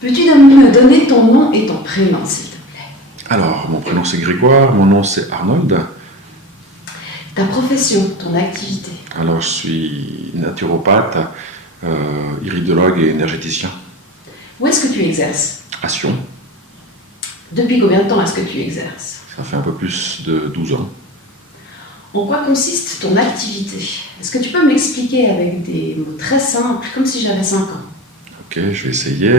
Peux-tu me donner ton nom et ton prénom, s'il te plaît? Alors, mon prénom c'est Grégoire, mon nom c'est Arnold. Ta profession, ton activité. Alors, je suis naturopathe, iridologue et énergéticien. Où est-ce que tu exerces? À Sion, Depuis combien de temps est-ce que tu exerces? ça fait un peu plus de 12 ans. En quoi consiste ton activité? Est-ce que tu peux me l'expliquer avec des mots très simples, comme si j'avais 5 ans? Ok, je vais essayer.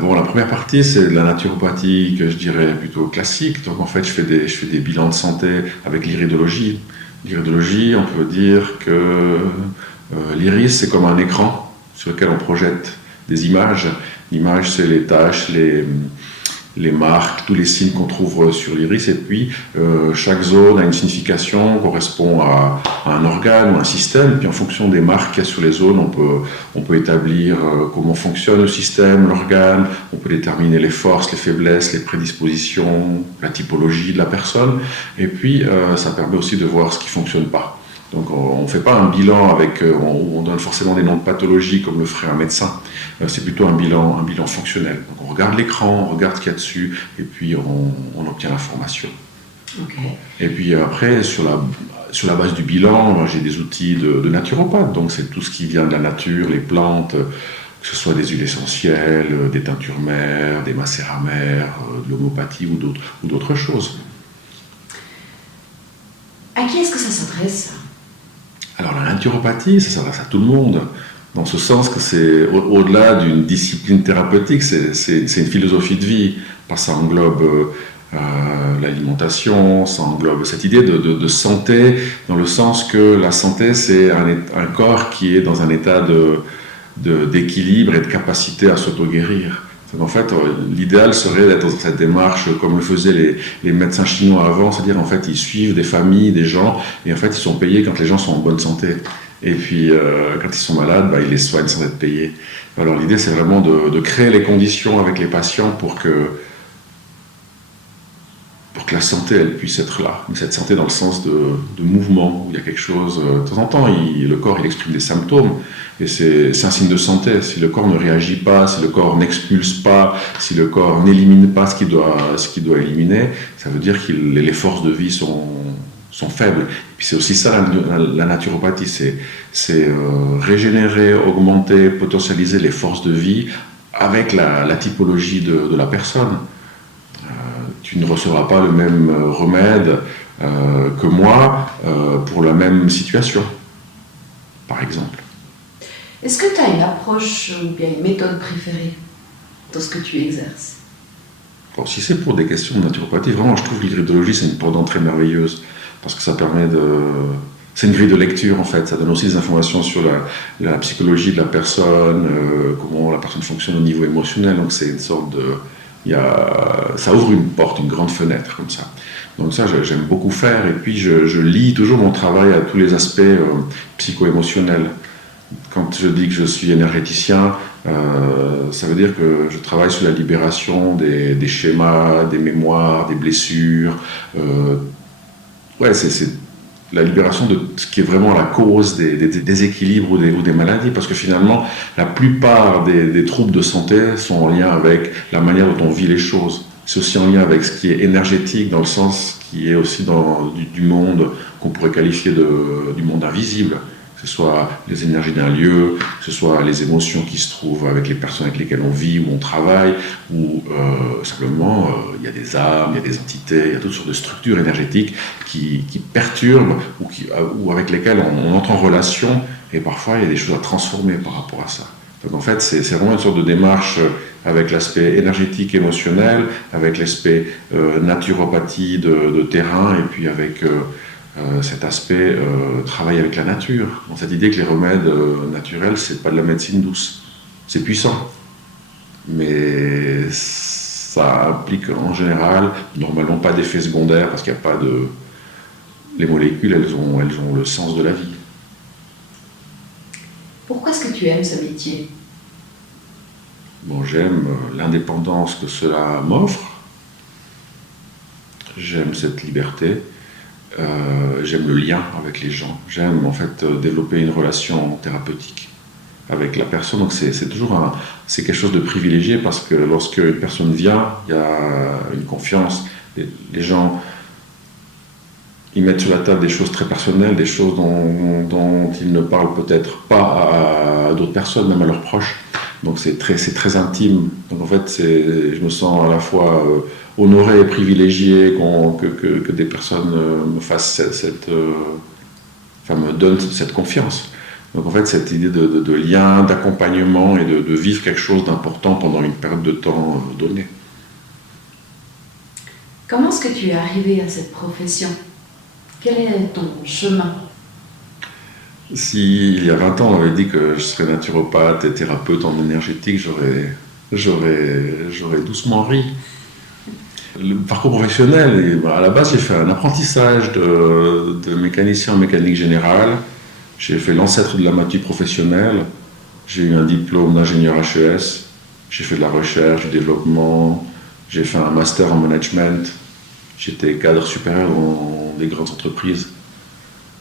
Bon, la première partie, c'est de la naturopathie que je dirais plutôt classique. Donc, en fait, je fais des bilans de santé avec l'iridologie. L'iridologie, on peut dire que l'iris, c'est comme un écran sur lequel on projette des images. L'image, c'est les taches, les marques, tous les signes qu'on trouve sur l'iris. Et puis, chaque zone a une signification, correspond à un organe ou un système. Et puis, en fonction des marques qu'il y a sur les zones, on peut établir comment fonctionne le système, l'organe. On peut déterminer les forces, les faiblesses, les prédispositions, la typologie de la personne. Et puis, ça permet aussi de voir ce qui ne fonctionne pas. Donc on ne fait pas un bilan avec, on donne forcément des noms de pathologies comme le ferait un médecin. C'est plutôt un bilan fonctionnel. Donc on regarde l'écran, on regarde ce qu'il y a dessus, et puis on obtient l'information. Okay. Et puis après, sur la base du bilan, j'ai des outils de naturopathe. Donc c'est tout ce qui vient de la nature, les plantes, que ce soit des huiles essentielles, des teintures mères, des macérats mères, de l'homéopathie ou d'autres choses. À qui est-ce que ça s'adresse? Alors la naturopathie, ça s'adresse à tout le monde, dans ce sens que c'est au-delà d'une discipline thérapeutique, c'est une philosophie de vie. Ça englobe l'alimentation, ça englobe cette idée de santé, dans le sens que la santé, c'est un corps qui est dans un état d'équilibre et de capacité à s'auto-guérir. En fait, l'idéal serait d'être dans cette démarche comme le faisaient les médecins chinois avant, c'est-à-dire en fait ils suivent des familles, des gens, et en fait ils sont payés quand les gens sont en bonne santé. Et puis quand ils sont malades, ils les soignent sans être payés. Alors l'idée c'est vraiment de créer les conditions avec les patients pour que la santé elle puisse être là. Mais cette santé dans le sens de mouvement, où il y a quelque chose, de temps en temps le corps il exprime des symptômes, et c'est un signe de santé. Si le corps ne réagit pas, si le corps n'expulse pas, si le corps n'élimine pas ce qu'il doit éliminer, ça veut dire que les forces de vie sont faibles. Et puis c'est aussi ça la naturopathie, c'est régénérer, augmenter, potentialiser les forces de vie avec la typologie de la personne. Tu ne recevras pas le même remède que moi pour la même situation, par exemple. Est-ce que tu as une approche ou bien une méthode préférée dans ce que tu exerces? Bon, si c'est pour des questions de naturopathie, vraiment, je trouve que l'iridologie, c'est une porte d'entrée merveilleuse, parce que ça permet c'est une grille de lecture, en fait. Ça donne aussi des informations sur la psychologie de la personne, comment la personne fonctionne au niveau émotionnel. Donc, c'est une sorte de... ça ouvre une porte, une grande fenêtre, comme ça. Donc ça, j'aime beaucoup faire. Et puis, je lie toujours mon travail à tous les aspects psycho-émotionnels. Quand je dis que je suis énergéticien, ça veut dire que je travaille sur la libération des schémas, des mémoires, des blessures. C'est la libération de ce qui est vraiment la cause des déséquilibres ou des maladies, parce que finalement, la plupart des troubles de santé sont en lien avec la manière dont on vit les choses. C'est aussi en lien avec ce qui est énergétique, dans le sens qui est aussi du monde qu'on pourrait qualifier du monde invisible. Que ce soit les énergies d'un lieu, que ce soit les émotions qui se trouvent avec les personnes avec lesquelles on vit ou on travaille, ou simplement il y a des âmes, il y a des entités, il y a toutes sortes de structures énergétiques qui perturbent ou avec lesquelles on entre en relation, et parfois il y a des choses à transformer par rapport à ça. Donc en fait c'est vraiment une sorte de démarche avec l'aspect énergétique, émotionnel, avec l'aspect naturopathie de terrain, et puis avec... cet aspect travail avec la nature, dans cette idée que les remèdes naturels, c'est pas de la médecine douce. C'est puissant, mais ça implique en général, normalement pas d'effets secondaires, parce qu'il n'y a pas de... Les molécules, elles ont le sens de la vie. Pourquoi est-ce que tu aimes ce métier? Bon, j'aime l'indépendance que cela m'offre, j'aime cette liberté, j'aime le lien avec les gens, j'aime en fait développer une relation thérapeutique. avec la personne. Donc c'est toujours c'est quelque chose de privilégié parce que lorsque une personne vient, il y a une confiance. Les gens, ils mettent sur la table des choses très personnelles, des choses dont ils ne parlent peut-être pas à d'autres personnes, même à leurs proches. Donc c'est très intime. Donc en fait, je me sens à la fois honoré et privilégié que des personnes me fassent me donnent cette confiance. Donc en fait, cette idée de lien, d'accompagnement et de vivre quelque chose d'important pendant une période de temps donnée. Comment est-ce que tu es arrivé à cette profession? Quel est ton chemin? Si il y a 20 ans, on m'avait dit que je serais naturopathe et thérapeute en énergétique, j'aurais doucement ri. Le parcours professionnel, à la base, j'ai fait un apprentissage de mécanicien en mécanique générale. J'ai fait l'ancêtre de la maths professionnelle. J'ai eu un diplôme d'ingénieur HES. J'ai fait de la recherche, du développement. J'ai fait un master en management. J'étais cadre supérieur dans des grandes entreprises.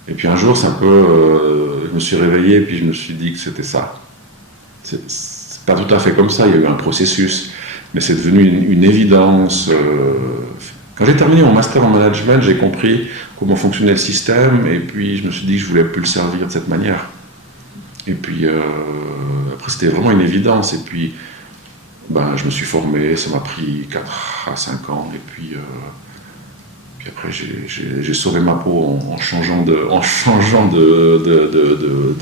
Et puis un jour, je me suis réveillé et puis je me suis dit que c'était ça. C'est pas tout à fait comme ça, il y a eu un processus, mais c'est devenu une évidence. Quand j'ai terminé mon master en management, j'ai compris comment fonctionnait le système et puis je me suis dit que je voulais plus le servir de cette manière. Et puis après, c'était vraiment une évidence. Et puis je me suis formé, ça m'a pris 4 à 5 ans. Et puis après, j'ai sauvé ma peau en changeant de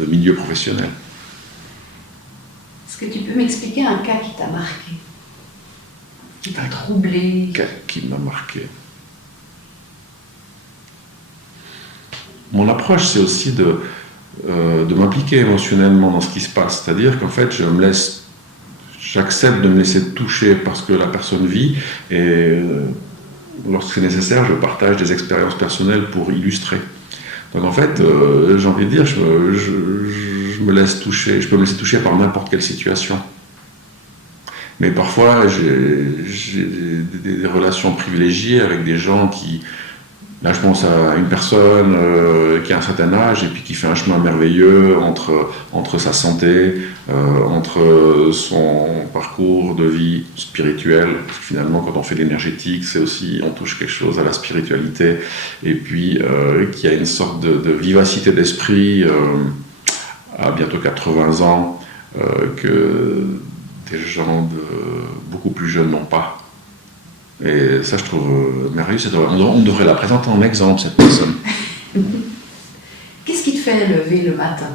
milieu professionnel. Est-ce que tu peux m'expliquer un cas qui t'a marqué, qui t'a troublé? Un cas qui m'a marqué. Mon approche, c'est aussi de m'impliquer émotionnellement dans ce qui se passe. C'est-à-dire qu'en fait, j'accepte de me laisser toucher par ce que la personne vit et lorsque c'est nécessaire, je partage des expériences personnelles pour illustrer. Donc en fait, j'ai envie de dire, je me laisse toucher, je peux me laisser toucher par n'importe quelle situation. Mais parfois, j'ai des relations privilégiées avec des gens qui... Là, je pense à une personne qui a un certain âge et puis qui fait un chemin merveilleux entre sa santé, entre son parcours de vie spirituelle. Parce que finalement, quand on fait de l'énergétique, c'est aussi, on touche quelque chose à la spiritualité. Et puis, qui a une sorte de vivacité d'esprit à bientôt 80 ans que des gens beaucoup plus jeunes n'ont pas. Et ça, je trouve merveilleux. On devrait la présenter en exemple, cette personne. Qu'est-ce qui te fait lever le matin?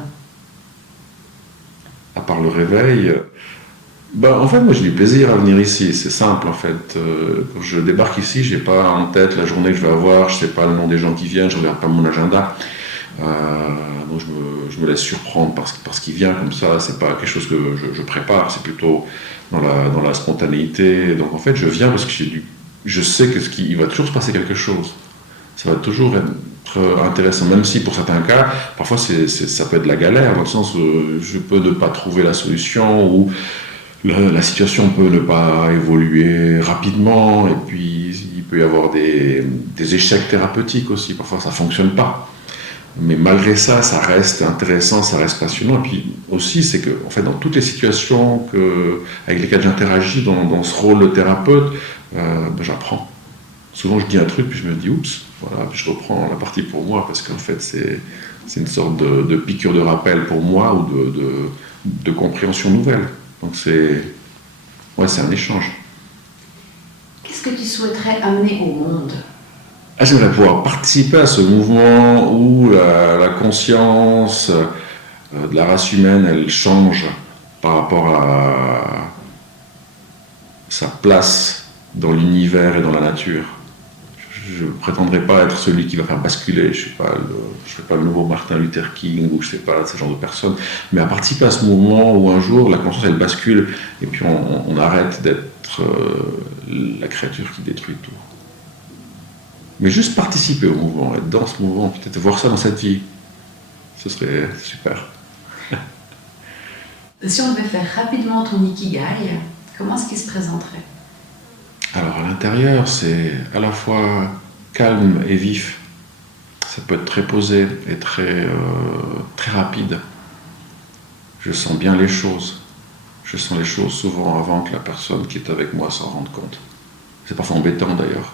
À part le réveil, en fait, moi, j'ai du plaisir à venir ici. C'est simple, en fait. Quand je débarque ici, je n'ai pas en tête la journée que je vais avoir, je ne sais pas le nom des gens qui viennent, je ne regarde pas mon agenda. Donc, je me laisse surprendre par ce qui vient, comme ça. Ce n'est pas quelque chose que je prépare, c'est plutôt dans la spontanéité. Donc, en fait, je viens parce que je sais qu'il va toujours se passer quelque chose. Ça va toujours être intéressant, même si pour certains cas, parfois ça peut être de la galère, dans le sens où je peux ne pas trouver la solution, ou la situation peut ne pas évoluer rapidement, et puis il peut y avoir des échecs thérapeutiques aussi, parfois ça ne fonctionne pas. Mais malgré ça, ça reste intéressant, ça reste passionnant. Et puis aussi, c'est que en fait, dans toutes les situations avec lesquelles j'interagis dans ce rôle de thérapeute, j'apprends. Souvent, je dis un truc, puis je me dis, oups, voilà, puis je reprends la partie pour moi, parce qu'en fait, c'est une sorte de piqûre de rappel pour moi, ou de compréhension nouvelle. Donc c'est un échange. Qu'est-ce que tu souhaiterais amener au monde? J'aimerais pouvoir participer à ce mouvement où la conscience de la race humaine, elle change par rapport à sa place dans l'univers et dans la nature. Je ne prétendrai pas être celui qui va faire basculer, je ne suis pas le nouveau Martin Luther King ou je ne sais pas, ce genre de personne, mais à participer à ce mouvement où un jour la conscience elle bascule et puis on arrête d'être la créature qui détruit tout. Mais juste participer au mouvement, être dans ce mouvement, peut-être voir ça dans cette vie, ce serait super. Si on devait faire rapidement ton ikigai, comment est-ce qu'il se présenterait? Alors à l'intérieur, c'est à la fois calme et vif. Ça peut être très posé et très rapide. je sens bien les choses. Je sens les choses souvent avant que la personne qui est avec moi s'en rende compte. C'est parfois embêtant d'ailleurs.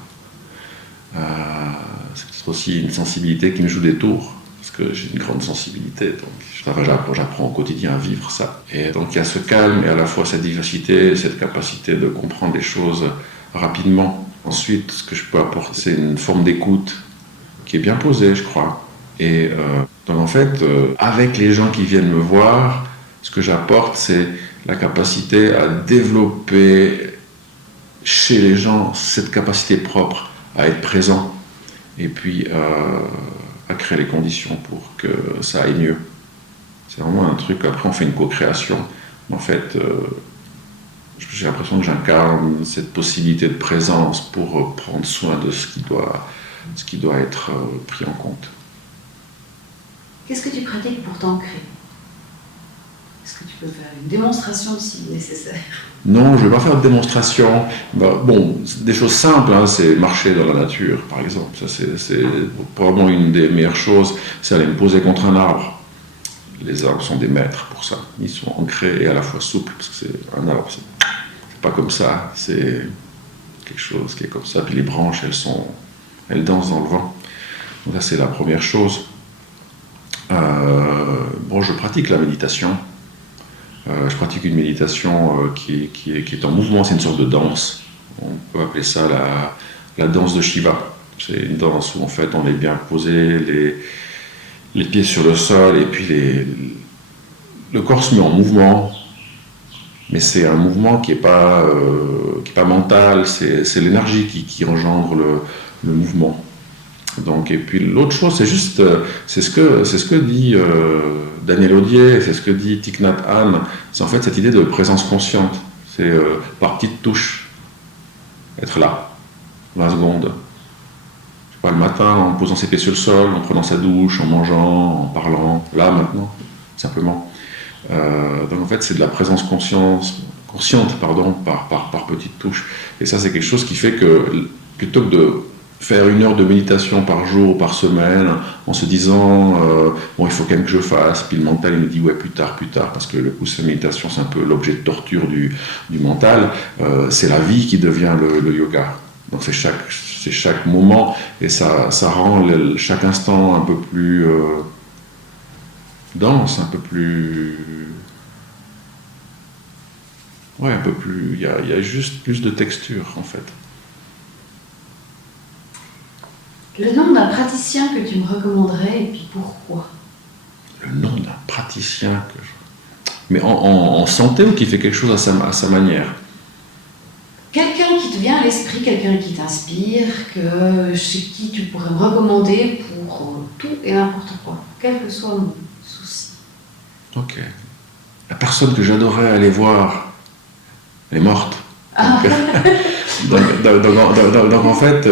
C'est peut-être aussi une sensibilité qui me joue des tours, parce que j'ai une grande sensibilité, donc j'apprends au quotidien à vivre ça. Et donc il y a ce calme et à la fois cette diversité, cette capacité de comprendre les choses rapidement. Ensuite, ce que je peux apporter, c'est une forme d'écoute qui est bien posée, je crois. Et donc en fait, avec les gens qui viennent me voir, ce que j'apporte, c'est la capacité à développer chez les gens cette capacité propre à être présent et puis à créer les conditions pour que ça aille mieux. C'est vraiment un truc, après on fait une co-création. En fait, j'ai l'impression que j'incarne cette possibilité de présence pour prendre soin de ce qui doit être pris en compte. Qu'est-ce que tu pratiques pour t'ancrer? Est-ce que tu peux faire une démonstration si nécessaire? Non, je ne vais pas faire de démonstration. Bon, des choses simples, hein, c'est marcher dans la nature, par exemple. Ça, c'est probablement une des meilleures choses, c'est aller me poser contre un arbre. Les arbres sont des maîtres pour ça. Ils sont ancrés et à la fois souples, parce que c'est un arbre, c'est pas comme ça, c'est quelque chose qui est comme ça. Puis les branches, elles dansent dans le vent. Donc ça, c'est la première chose. Bon, je pratique la méditation. Je pratique une méditation qui est en mouvement, c'est une sorte de danse. On peut appeler ça la danse de Shiva. C'est une danse où en fait on est bien posé, les pieds sur le sol et puis le corps se met en mouvement. Mais c'est un mouvement qui n'est pas mental, c'est l'énergie qui engendre le mouvement. Donc, et puis l'autre chose, c'est juste, c'est ce que dit Daniel Audier, c'est ce que dit Thich Nhat Hanh, c'est en fait cette idée de présence consciente, c'est par petites touches, être là, 20 secondes. Je sais pas, le matin, en posant ses pieds sur le sol, en prenant sa douche, en mangeant, en parlant, là, maintenant, simplement. Donc en fait, c'est de la présence consciente par petites touches. Et ça, c'est quelque chose qui fait que, plutôt que de faire 1 heure de méditation par jour, par semaine, en se disant bon, il faut quand même que je fasse, puis le mental il me dit ouais, plus tard, parce que le coup, cette méditation, c'est un peu l'objet de torture du mental, c'est la vie qui devient le yoga. Donc c'est chaque moment, et ça rend chaque instant un peu plus dense, un peu plus... Ouais, un peu plus... Il y a juste plus de texture, en fait. Le nom d'un praticien que tu me recommanderais et puis pourquoi? Le nom d'un praticien que je... Mais en santé ou qui fait quelque chose à sa manière? Quelqu'un qui te vient à l'esprit, quelqu'un qui t'inspire, chez qui tu pourrais me recommander pour tout et n'importe quoi, quel que soit mon souci. Ok. La personne que j'adorais aller voir, elle est morte. Ah. Donc en fait,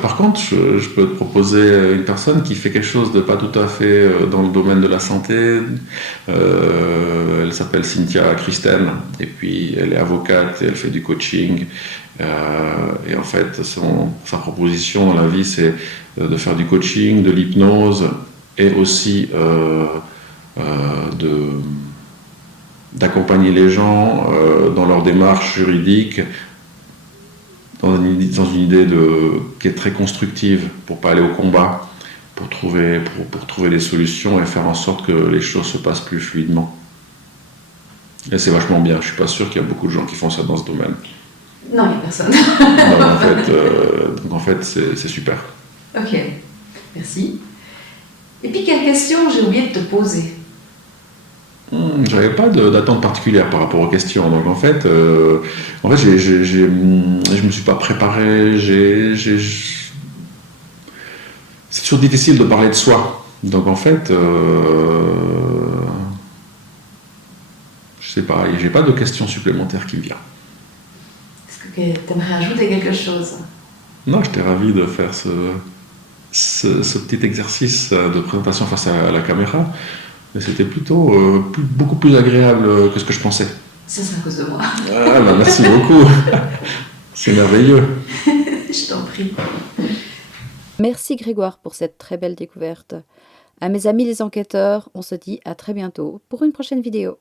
par contre, je peux te proposer une personne qui fait quelque chose de pas tout à fait dans le domaine de la santé. Elle s'appelle Cynthia Christen, et puis elle est avocate et elle fait du coaching. Et en fait, sa proposition dans la vie, c'est de faire du coaching, de l'hypnose et aussi d'accompagner les gens dans leur démarche juridique, dans une idée qui est très constructive, pour pas aller au combat, pour trouver des solutions et faire en sorte que les choses se passent plus fluidement. Et c'est vachement bien. Je suis pas sûr qu'il y a beaucoup de gens qui font ça dans ce domaine. Non, il n'y a personne. Donc en fait, c'est super. Ok, merci. Et puis quelle question j'ai oublié de te poser? J'avais pas d'attente particulière par rapport aux questions. Donc en fait, je me suis pas préparé. C'est toujours difficile de parler de soi. Donc en fait, je sais pas. J'ai pas de questions supplémentaires qui me viennent. Est-ce que tu aimerais ajouter quelque chose? Non, j'étais ravi de faire ce petit exercice de présentation face à la caméra. Mais c'était plutôt beaucoup plus agréable que ce que je pensais. Ça, c'est à cause de moi. Ah, bah, merci beaucoup. C'est merveilleux. Je t'en prie. Merci Grégoire pour cette très belle découverte. À mes amis les enquêteurs, on se dit à très bientôt pour une prochaine vidéo.